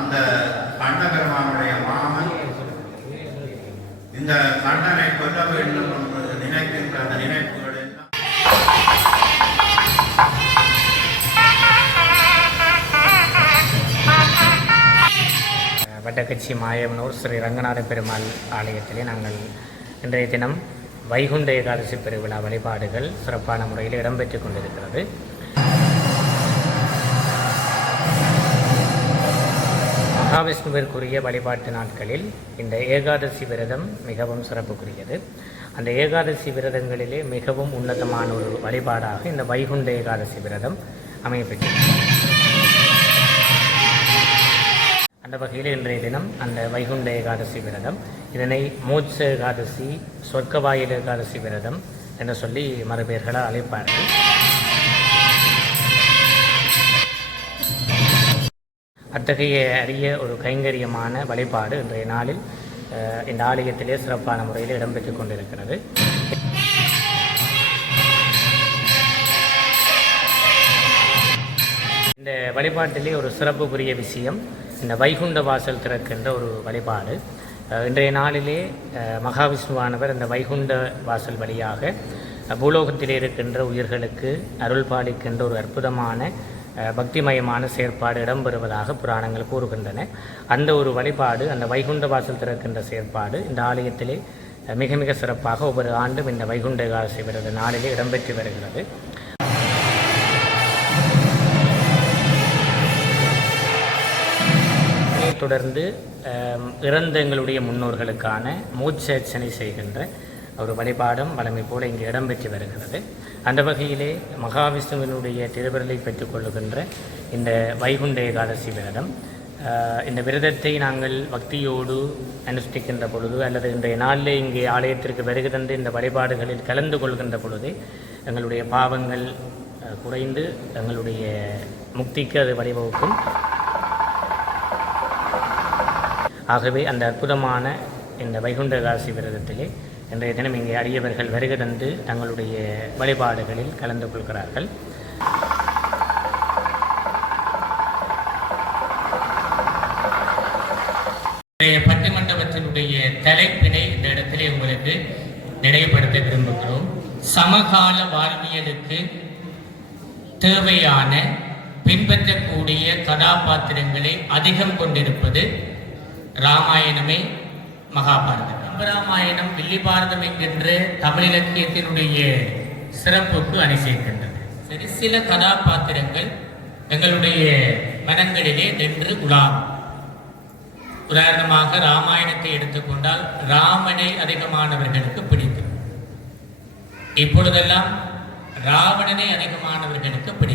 அந்த கண்ணபெருமானுடைய மாமன் இந்த கண்ணனை கொல்ல வேண்டும் என்று நினைக்கின்ற அந்த நினைப்புகள் வட்டக்கச்சி மாயவனூர் ஸ்ரீ ரங்கநாத பெருமாள் ஆலயத்திலே நாங்கள் இன்றைய தினம் வைகுண்ட ஏகாதசி பெருவிழா வழிபாடுகள் சிறப்பான முறையில் இடம்பெற்றுக் கொண்டிருக்கிறது. மகாவிஷ்ணுவிற்குரிய வழிபாட்டு நாட்களில் இந்த ஏகாதசி விரதம் மிகவும் சிறப்புக்குரியது. அந்த ஏகாதசி விரதங்களிலே மிகவும் உன்னதமான ஒரு வழிபாடாக இந்த வைகுண்ட ஏகாதசி விரதம் அமையப்பெற்றது. அந்த வகையில் இன்றைய தினம் அந்த வைகுண்ட ஏகாதசி விரதம், இதனை மோட்ச ஏகாதசி, சொர்க்கவாயில் ஏகாதசி விரதம் என்று சொல்லி மறுபெயர்களால் அழைப்பார்கள். அத்தகைய அரிய ஒரு கைங்கரியமான வழிபாடு இன்றைய நாளில் இந்த ஆலயத்திலே சிறப்பான முறையில் இடம்பெற்றுக் கொண்டிருக்கிறது. இந்த வழிபாட்டிலே ஒரு சிறப்புக்குரிய விஷயம், இந்த வைகுண்ட வாசல் திறக்கின்ற ஒரு வழிபாடு. இன்றைய நாளிலே மகாவிஷ்ணுவானவர் இந்த வைகுண்ட வாசல் வழியாக பூலோகத்திலே இருக்கின்ற உயிர்களுக்கு அருள் பாலிக்கின்ற ஒரு அற்புதமான பக்திமயமான செயற்பாடு இடம்பெறுவதாக புராணங்கள் கூறுகின்றன. அந்த ஒரு வழிபாடு, அந்த வைகுண்ட வாசல் திறக்கின்ற செயற்பாடு இந்த ஆலயத்திலே மிக மிக சிறப்பாக ஒவ்வொரு ஆண்டும் இந்த வைகுண்ட ஏகாதசி விரத நாளிலே இடம்பெற்று வருகிறது. தொடர்ந்து இறந்த எங்களுடைய முன்னோர்களுக்கான மூச்சர்ச்சனை செய்கின்ற ஒரு வழிபாடும் வழமை போல இங்கு இடம்பெற்று வருகிறது. அந்த வகையிலே மகாவிஷ்ணுவினுடைய திருவிரலை பெற்றுக்கொள்ளுகின்ற இந்த வைகுண்ட ஏகாதசி விரதம், இந்த விரதத்தை நாங்கள் பக்தியோடு அனுஷ்டிக்கின்ற பொழுது அல்லது இன்றைய நாளிலே இங்கே ஆலயத்திற்கு வருகை தந்து இந்த வழிபாடுகளில் கலந்து கொள்கின்ற பொழுது எங்களுடைய பாவங்கள் குறைந்து எங்களுடைய முக்திக்கு அது வழிவகுக்கும். ஆகவே அந்த அற்புதமான இந்த வைகுண்ட ஏகாதசி விரதத்திலே இன்றைய தினம் இங்கே அடியவர்கள் வருகை தந்து தங்களுடைய வழிபாடுகளில் கலந்து கொள்கிறார்கள். பட்டிமண்டபத்தினுடைய தலைப்பினை இந்த இடத்திலே உங்களுக்கு நினைவுபடுத்த விரும்புகிறோம். சமகால வாழ்வியலுக்கு தேவையான பின்பற்றக்கூடிய கதாபாத்திரங்களை அதிகம் கொண்டிருப்பது ராமாயணமே மகாபாரதம். கம்பராமாயணம், வில்லிபாரதம் என்கின்ற தமிழ் இலக்கியத்தினுடைய சிறப்புக்கு அணி சேர்க்கின்றது. சரி, சில கதாபாத்திரங்கள் எங்களுடைய மனங்களிலே நின்று உலாவும். உதாரணமாக ராமாயணத்தை எடுத்துக்கொண்டால் ராமனை அதிகமானவர்களுக்கு பிடிக்கும். இப்பொழுதெல்லாம் ராவணனை அதிகமானவர்களுக்கு பிடிக்கும்.